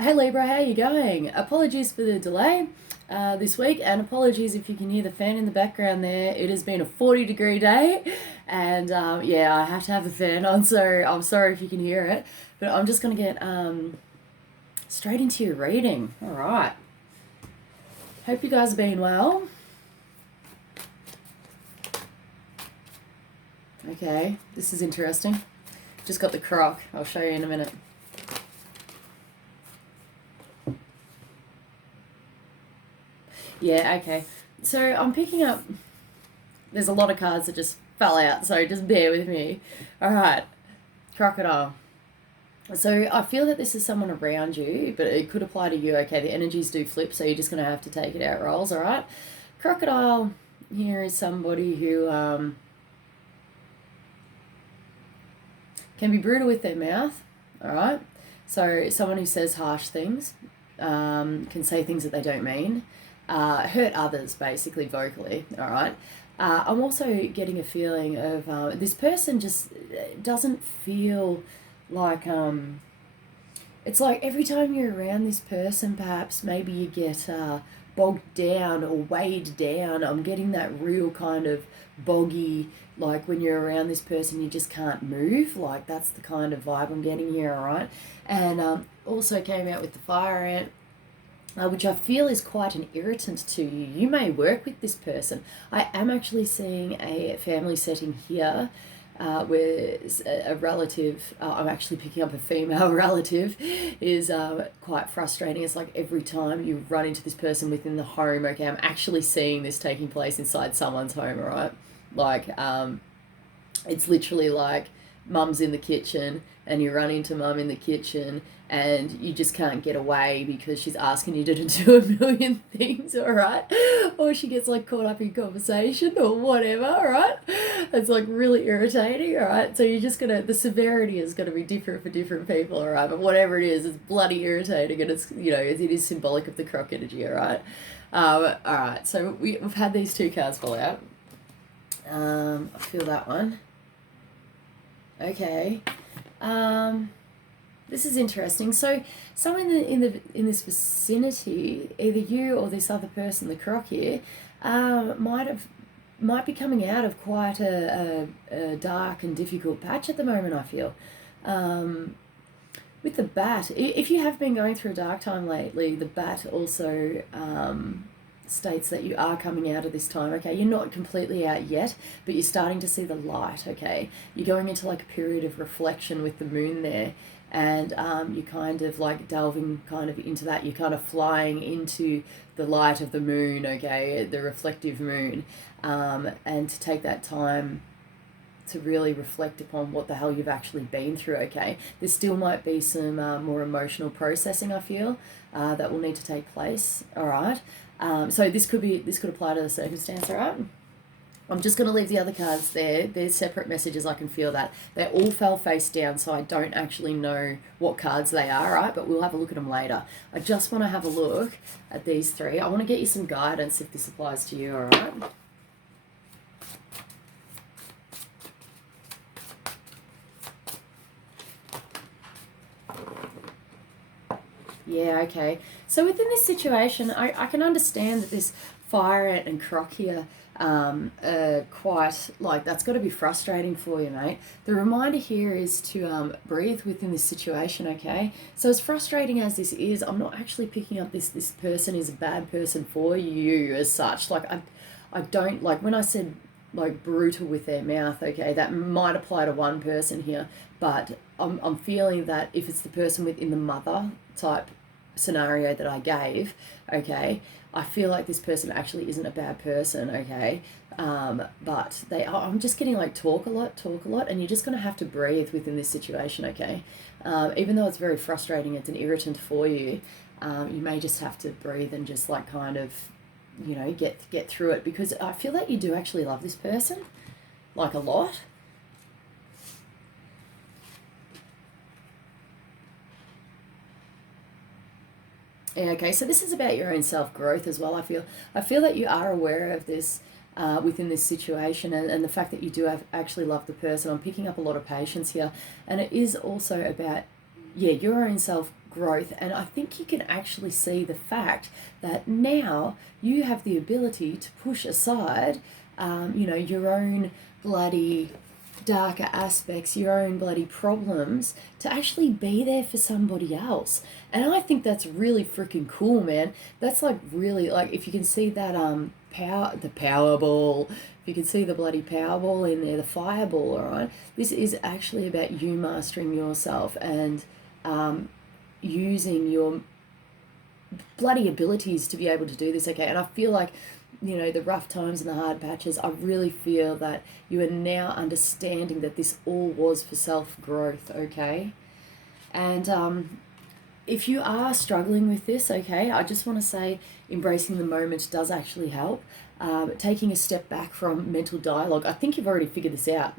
Hey Libra, how you going? Apologies for the delay this week, and apologies if you can hear the fan in the background there. It has been a 40-degree day, and yeah, I have to have the fan on, so I'm sorry if you can hear it. But I'm just going to get straight into your reading. All right. Hope you guys are being well. Okay, this is interesting. Just got the croc. I'll show you in a minute. Yeah, okay. So I'm picking up. There's a lot of cards that just fell out, so just bear with me. All right, crocodile. So I feel that this is someone around you, but it could apply to you. Okay, the energies do flip, so you're just going to have to take it out rolls. All right, crocodile here is somebody who can be brutal with their mouth. All right, so someone who says harsh things, can say things that they don't mean, hurt others basically vocally. All right. I'm also getting a feeling of this person just doesn't feel like it's like every time you're around this person, perhaps maybe you get bogged down or weighed down. I'm getting that real kind of boggy, like when you're around this person, you just can't move. Like that's the kind of vibe I'm getting here, all right? And also came out with the fire ant, which I feel is quite an irritant to you. You may work with this person. I am actually seeing a family setting here where a relative, I'm actually picking up a female relative, is quite frustrating. It's like every time you run into this person within the home, okay, I'm actually seeing this taking place inside someone's home, all right? Like, it's literally like mum's in the kitchen and you run into mum in the kitchen and you just can't get away because she's asking you to do a million things, all right? Or she gets like caught up in conversation or whatever, all right? It's like really irritating, all right? So you're just gonna, the severity is gonna be different for different people, all right? But whatever it is, it's bloody irritating and it's, you know, it is symbolic of the croc energy, all right? All right, so we've had these two cards fall out. I feel that one. Okay. This is interesting. So, someone in this vicinity, either you or this other person, the croc here, might be coming out of quite a dark and difficult patch at the moment. I feel. With the bat, if you have been going through a dark time lately, the bat also states that you are coming out of this time. Okay, you're not completely out yet, but you're starting to see the light. Okay, you're going into like a period of reflection with the moon there, and you're kind of like delving kind of into that. You're kind of flying into the light of the moon. Okay, the reflective moon, and to take that time to really reflect upon what the hell you've actually been through. Okay, there still might be some more emotional processing, I feel, that will need to take place. All right. So this could apply to the circumstance. All right. I'm just going to leave the other cards there. They're separate messages. I can feel that they all fell face down, so I don't actually know what cards they are. Right, but we'll have a look at them later. I just want to have a look at these three. I want to get you some guidance if this applies to you. All right. Yeah, okay. So within this situation, I can understand that this fire ant and croc here quite, like, that's got to be frustrating for you, mate. The reminder here is to breathe within this situation, okay? So as frustrating as this is, I'm not actually picking up this person is a bad person for you as such. Like, I don't, like, when I said, like, brutal with their mouth, okay, that might apply to one person here, but I'm feeling that if it's the person within the mother type scenario that I gave, okay, I feel like this person actually isn't a bad person, okay, but I'm just getting like talk a lot, and you're just going to have to breathe within this situation, okay, even though it's very frustrating, it's an irritant for you, you may just have to breathe and just like kind of, you know, get through it, because I feel like you do actually love this person, like a lot. Yeah, okay, so this is about your own self growth as well. I feel that you are aware of this within this situation, and the fact that you do have actually love the person. I'm picking up a lot of patience here, and it is also about, yeah, your own self growth. And I think you can actually see the fact that now you have the ability to push aside, your own bloody darker aspects, your own bloody problems, to actually be there for somebody else. And I think that's really freaking cool, man. That's like really, like, if you can see that the Powerball, if you can see the bloody Powerball in there, the fireball, all right, this is actually about you mastering yourself and using your bloody abilities to be able to do this, okay? And I feel like, the rough times and the hard patches, I really feel that you are now understanding that this all was for self-growth, okay? And if you are struggling with this, okay, I just want to say embracing the moment does actually help. Taking a step back from mental dialogue, I think you've already figured this out.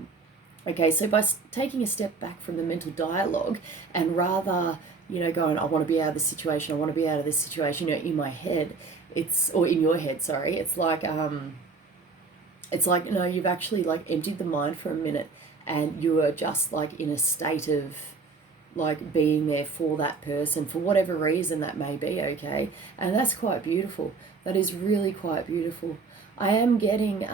Okay, so by taking a step back from the mental dialogue and rather, going, I want to be out of this situation, I want to be out of this situation, in my head, or in your head, sorry, it's like, you've actually like emptied the mind for a minute and you are just like in a state of like being there for that person for whatever reason that may be, okay? And that's quite beautiful. That is really quite beautiful. I am getting,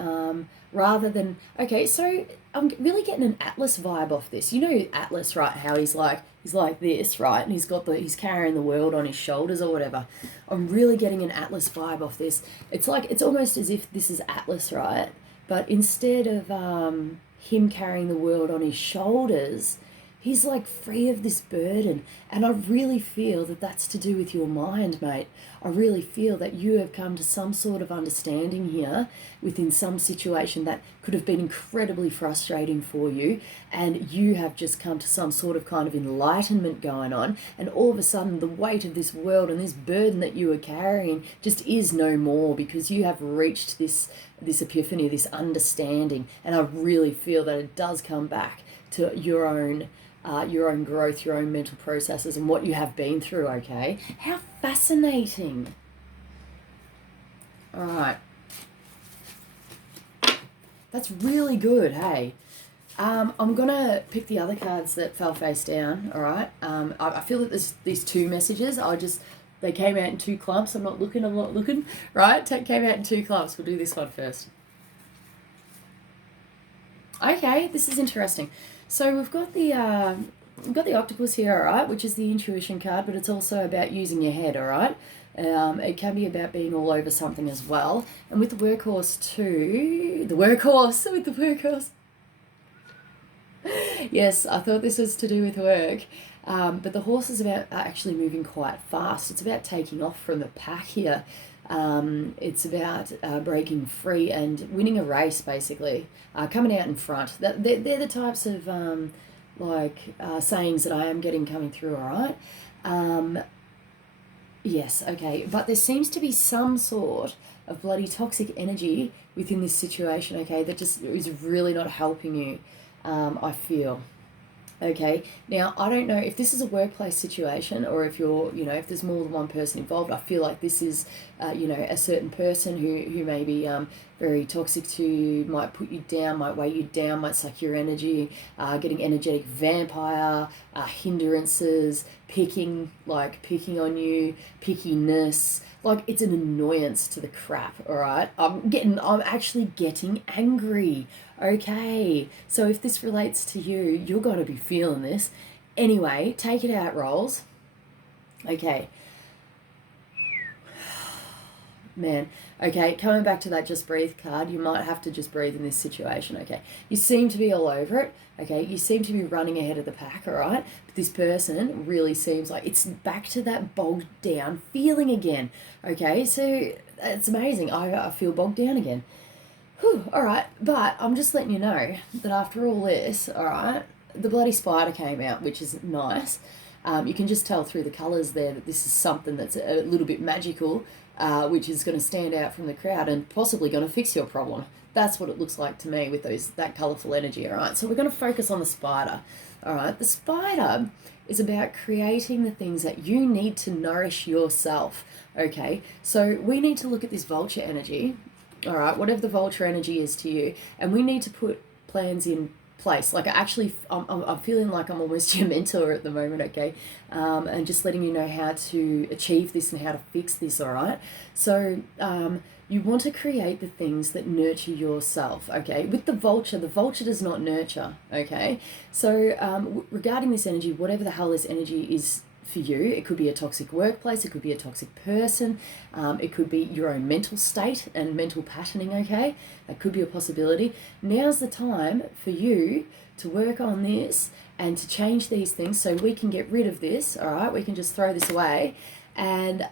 rather than, okay, so I'm really getting an Atlas vibe off this. Atlas, right, how he's like this, right? And he's carrying the world on his shoulders or whatever. I'm really getting an Atlas vibe off this. It's like, it's almost as if this is Atlas, right? But instead of him carrying the world on his shoulders, he's like free of this burden. And I really feel that that's to do with your mind, mate. I really feel that you have come to some sort of understanding here within some situation that could have been incredibly frustrating for you. And you have just come to some sort of kind of enlightenment going on. And all of a sudden the weight of this world and this burden that you were carrying just is no more, because you have reached this epiphany, this understanding. And I really feel that it does come back to your own growth, your own mental processes and what you have been through, okay? How fascinating. All right. That's really good, hey? I'm going to pick the other cards that fell face down, all right? I feel that there's these two messages. They came out in two clumps. I'm not looking, right? Came out in two clumps. We'll do this one first. Okay, this is interesting. So we've got the octopus here, all right, which is the intuition card, but it's also about using your head, all right? It can be about being all over something as well. And with the workhorse too, with the workhorse. Yes, I thought this was to do with work. But the horse is about actually moving quite fast. It's about taking off from the pack here. It's about breaking free and winning a race, basically. Coming out in front. They're the types of sayings that I am getting coming through, all right? Yes, okay. But there seems to be some sort of bloody toxic energy within this situation, okay, that just is really not helping you, I feel. Okay, now I don't know if this is a workplace situation or if you're, if there's more than one person involved. I feel like this is, a certain person who may be very toxic to you, might put you down, might weigh you down, might suck your energy, getting energetic vampire, hindrances, picking on you, pickiness. Like, it's an annoyance to the crap, all right? I'm actually getting angry. Okay, so if this relates to you, you're going to be feeling this. Anyway, take it out, Rolls. Okay. Man, okay, coming back to that just breathe card, you might have to just breathe in this situation, okay? You seem to be all over it, okay? You seem to be running ahead of the pack, all right? But this person really seems like it's back to that bogged down feeling again, okay? So it's amazing. I feel bogged down again. Whew, all right, but I'm just letting you know that after all this, all right, the bloody spider came out, which is nice. You can just tell through the colours there that this is something that's a little bit magical, which is going to stand out from the crowd and possibly going to fix your problem. That's what it looks like to me with that colourful energy, all right? So we're going to focus on the spider, all right? The spider is about creating the things that you need to nourish yourself, okay? So we need to look at this vulture energy, all right, whatever the vulture energy is to you, and we need to put plans in place. Like I'm feeling like I'm almost your mentor at the moment, okay? And just letting you know how to achieve this and how to fix this, all right? So you want to create the things that nurture yourself, okay? With the vulture does not nurture, okay? So regarding this energy, whatever the hell this energy is for you, it could be a toxic workplace, it could be a toxic person, it could be your own mental state and mental patterning, okay? That could be a possibility. Now's the time for you to work on this and to change these things so we can get rid of this, all right? We can just throw this away and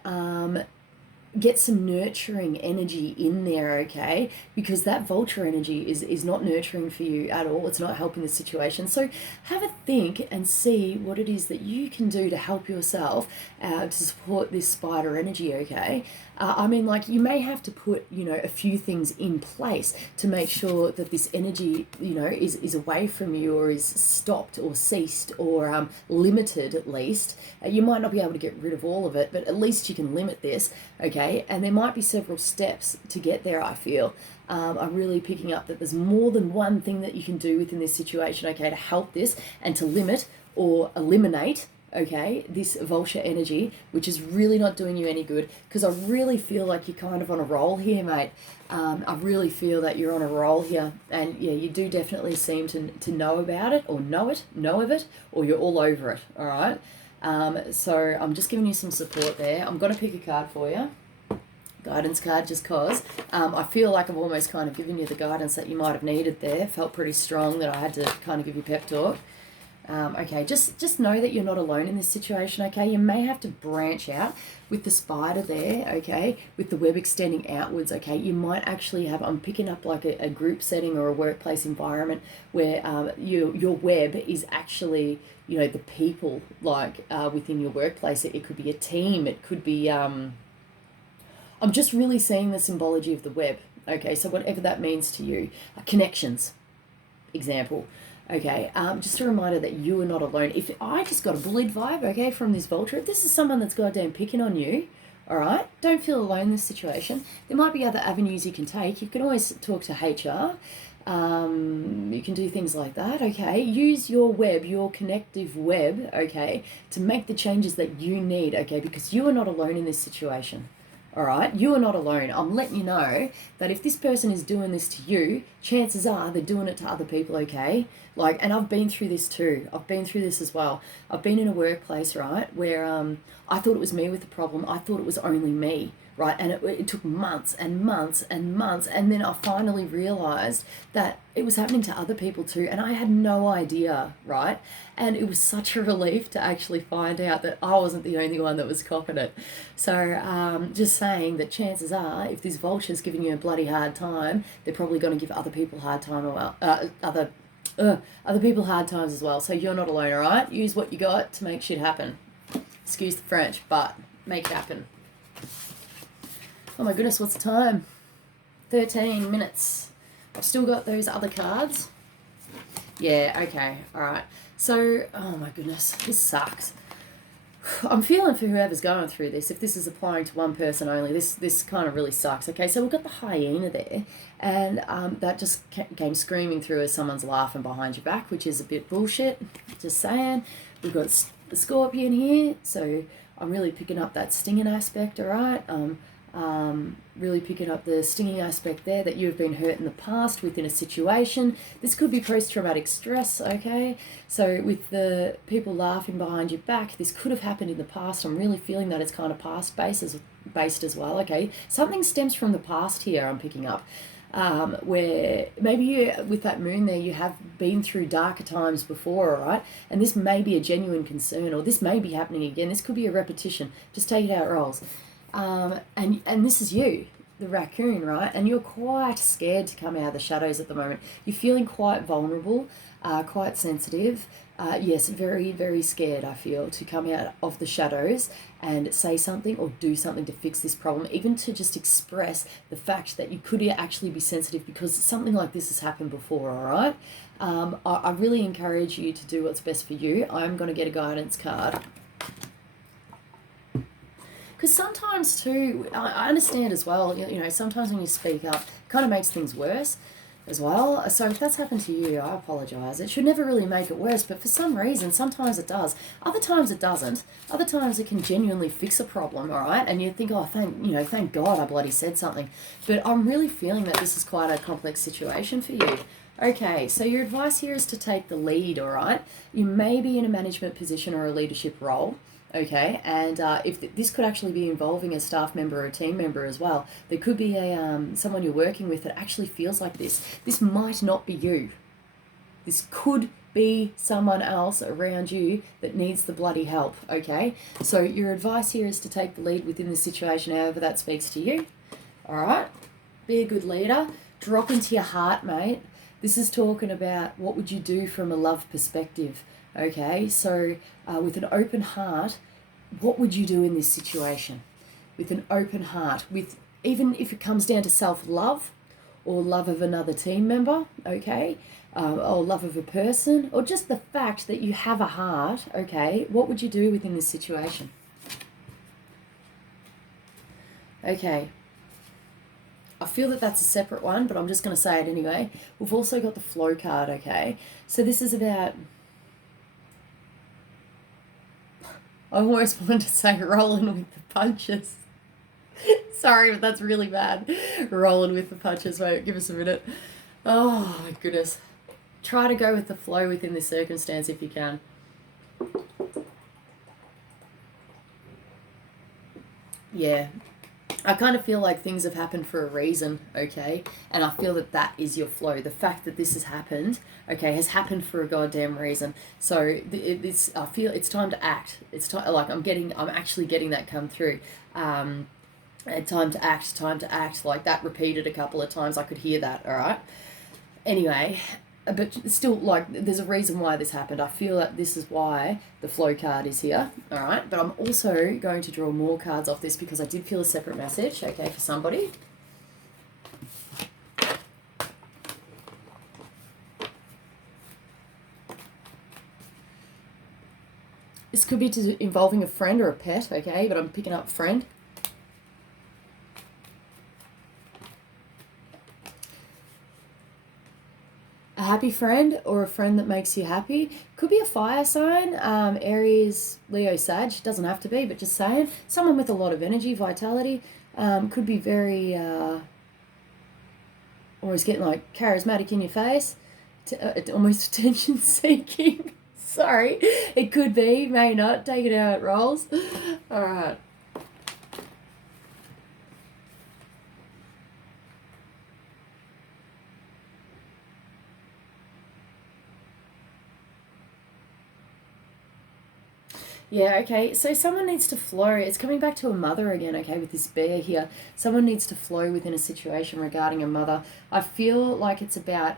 get some nurturing energy in there, okay? Because that vulture energy is not nurturing for you at all. It's not helping the situation. So have a think and see what it is that you can do to help yourself to support this spider energy, okay? I mean, like, you may have to put, you know, a few things in place to make sure that this energy, you know, is away from you or is stopped or ceased or limited at least. You might not be able to get rid of all of it, but at least you can limit this, okay? And there might be several steps to get there, I feel. I'm really picking up that there's more than one thing that you can do within this situation, okay, to help this and to limit or eliminate, okay, this vulture energy, which is really not doing you any good, because I really feel like you're kind of on a roll here, mate. I really feel that you're on a roll here, and yeah, you do definitely seem to know about it, or know of it, or you're all over it, all right? So I'm just giving you some support there. I'm going to pick a card for you. Guidance card, just cause. I feel like I've almost kind of given you the guidance that you might have needed there. Felt pretty strong that I had to kind of give you pep talk. Okay, just know that you're not alone in this situation, okay? You may have to branch out with the spider there, okay? With the web extending outwards, okay? You might actually have, I'm picking up like a group setting or a workplace environment where your web is actually, you know, the people, like within your workplace. It could be a team, it could be, I'm just really seeing the symbology of the web, okay? So whatever that means to you, connections, example. Okay, just a reminder that you are not alone. If I just got a bullied vibe, okay, from this vulture, if this is someone that's goddamn picking on you, all right, don't feel alone in this situation. There might be other avenues you can take. You can always talk to HR. You can do things like that, okay? Use your web, your connective web, okay, to make the changes that you need, okay, because you are not alone in this situation. All right, you are not alone. I'm letting you know that if this person is doing this to you, chances are they're doing it to other people, okay? Like, and I've been through this too. I've been through this as well. I've been in a workplace, right, where I thought it was me with the problem. I thought it was only me, right? And it took months and months and months. And then I finally realized that it was happening to other people too. And I had no idea, right? And it was such a relief to actually find out that I wasn't the only one that was copping it. So just saying that chances are, if this vulture's giving you a bloody hard time, they're probably going to give other people hard time other people hard times as well. So you're not alone, all right? Use what you got to make shit happen. Excuse the French, but make it happen. Oh my goodness, what's the time? 13 minutes. I've still got those other cards. Yeah, okay, all right. So, oh my goodness, this sucks. I'm feeling for whoever's going through this, if this is applying to one person only, this kind of really sucks. Okay, so we've got the hyena there, and that just came screaming through as someone's laughing behind your back, which is a bit bullshit, just saying. We've got the scorpion here, so I'm really picking up that stinging aspect, all right? Really picking up the stinging aspect there, that you've been hurt in the past within a situation. This could be post-traumatic stress, okay? So with the people laughing behind your back, this could have happened in the past. I'm really feeling that it's kind of past-based as well, okay? Something stems from the past here, I'm picking up. Where maybe you, with that moon there, you have been through darker times before, all right? And this may be a genuine concern, or this may be happening again. This could be a repetition. Just take it how it rolls. And this is you, the raccoon, right? And you're quite scared to come out of the shadows at the moment. You're feeling quite vulnerable, quite sensitive. Yes, very, very scared, I feel, to come out of the shadows and say something or do something to fix this problem, even to just express the fact that you could actually be sensitive, because something like this has happened before, all right? I really encourage you to do what's best for you. I'm going to get a guidance card. Because sometimes too, I understand as well, you know, sometimes when you speak up, it kind of makes things worse. as well. So if that's happened to you, I apologise. It should never really make it worse, but for some reason, sometimes it does. Other times it doesn't. Other times it can genuinely fix a problem, all right? And you think, oh, thank God I bloody said something. But I'm really feeling that this is quite a complex situation for you. Okay, so your advice here is to take the lead, all right? You may be in a management position or a leadership role. Okay, and if this could actually be involving a staff member or a team member as well, there could be a someone you're working with that actually feels like this. This might not be you. This could be someone else around you that needs the bloody help, okay? So your advice here is to take the lead within the situation, however that speaks to you. All right? Be a good leader. Drop into your heart, mate. This is talking about what would you do from a love perspective. Okay, so with an open heart, what would you do in this situation? With an open heart, with even if it comes down to self-love or love of another team member, okay, or love of a person, or just the fact that you have a heart, okay, what would you do within this situation? Okay, I feel that that's a separate one, but I'm just going to say it anyway. We've also got the flow card, okay? So this is about... I almost wanted to say rolling with the punches. Sorry, but that's really bad. Rolling with the punches. Wait, give us a minute. Oh, my goodness. Try to go with the flow within this circumstance if you can. Yeah. I kind of feel like things have happened for a reason, okay? And I feel that that is your flow. The fact that this has happened, okay, has happened for a goddamn reason. So I feel it's time to act. It's time, like I'm actually getting that come through. Time to act, like that repeated a couple of times. I could hear that, all right? Anyway, but still, like, there's a reason why this happened. I feel that this is why the flow card is here, all right? But I'm also going to draw more cards off this because I did feel a separate message, okay, for somebody. This could be involving a friend or a pet, okay? But I'm picking up friend. A happy friend or a friend that makes you happy. Could be a fire sign, Aries, Leo, Sag. Doesn't have to be, but just saying. Someone with a lot of energy, vitality. Could be very, almost getting like charismatic in your face. Almost attention seeking. Sorry. It could be, may not. Take it how it rolls. All right. Yeah, okay, so someone needs to flow. It's coming back to a mother again, okay, with this bear here. Someone needs to flow within a situation regarding a mother. I feel like it's about,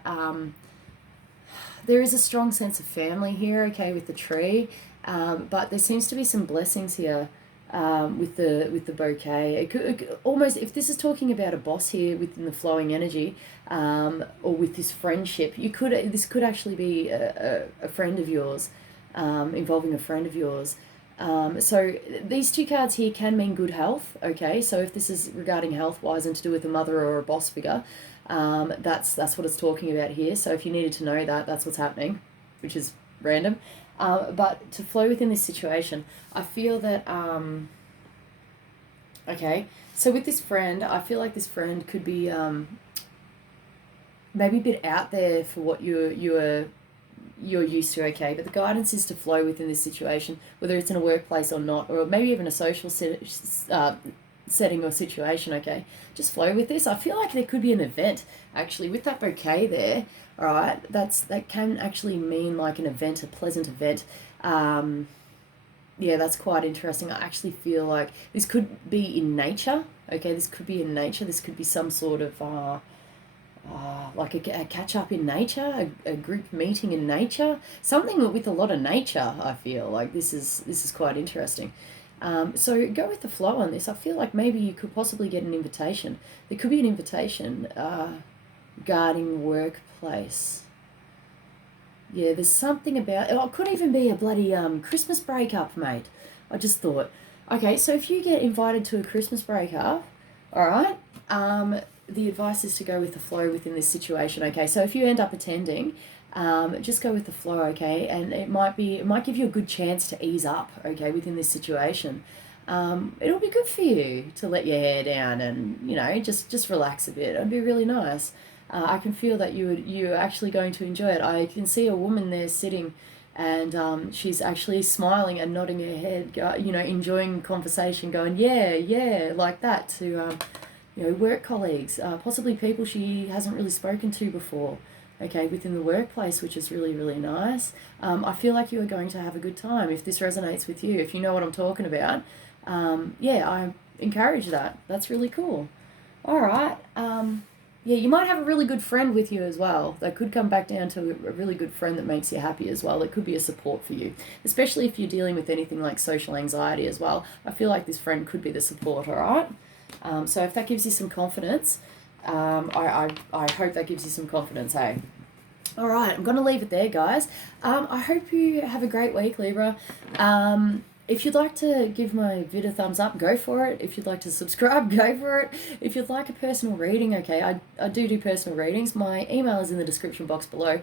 there is a strong sense of family here, okay, with the tree, but there seems to be some blessings here with the bouquet. It could almost, if this is talking about a boss here within the flowing energy, or with this friendship, this could actually be a friend of yours. Involving a friend of yours. So these two cards here can mean good health, okay? So if this is regarding health-wise and to do with a mother or a boss figure, that's what it's talking about here. So if you needed to know that, that's what's happening, which is random. But to flow within this situation, I feel that, okay, so with this friend, I feel like this friend could be maybe a bit out there for what you're used to, okay, but the guidance is to flow within this situation, whether it's in a workplace or not, or maybe even a social setting or situation, okay, just flow with this. I feel like there could be an event, actually, with that bouquet there, all right, that can actually mean like an event, a pleasant event. Yeah, that's quite interesting. I actually feel like this could be in nature, okay, this could be in nature, this could be some sort of like a catch up in nature, a group meeting in nature, something with a lot of nature. I feel like this is quite interesting. So go with the flow on this. I feel like maybe you could possibly get an invitation. There could be an invitation regarding workplace. Yeah, there's something about it could even be a bloody Christmas breakup, mate. I just thought, okay, so if you get invited to a Christmas breakup, all right, the advice is to go with the flow within this situation, okay? So if you end up attending, just go with the flow, okay? And it might give you a good chance to ease up, okay, within this situation. It'll be good for you to let your hair down and, you know, just relax a bit. It'd be really nice. I can feel that you're actually going to enjoy it. I can see a woman there sitting, and she's actually smiling and nodding her head, you know, enjoying conversation, going, yeah, like that to, you know, work colleagues, possibly people she hasn't really spoken to before, okay, within the workplace, which is really, really nice. I feel like you are going to have a good time if this resonates with you, if you know what I'm talking about. Yeah, I encourage that. That's really cool. All right. Yeah, you might have a really good friend with you as well. That could come back down to a really good friend that makes you happy as well. That could be a support for you, especially if you're dealing with anything like social anxiety as well. I feel like this friend could be the support, all right? So if that gives you some confidence, I hope that gives you some confidence, hey? All right, I'm going to leave it there, guys. I hope you have a great week, Libra. If you'd like to give my vid a thumbs up, go for it. If you'd like to subscribe, go for it. If you'd like a personal reading, okay, I do personal readings. My email is in the description box below.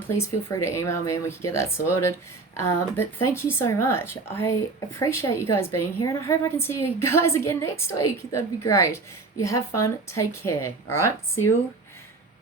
Please feel free to email me and we can get that sorted. But thank you so much. I appreciate you guys being here, and I hope I can see you guys again next week. That'd be great. You have fun. Take care. All right, see you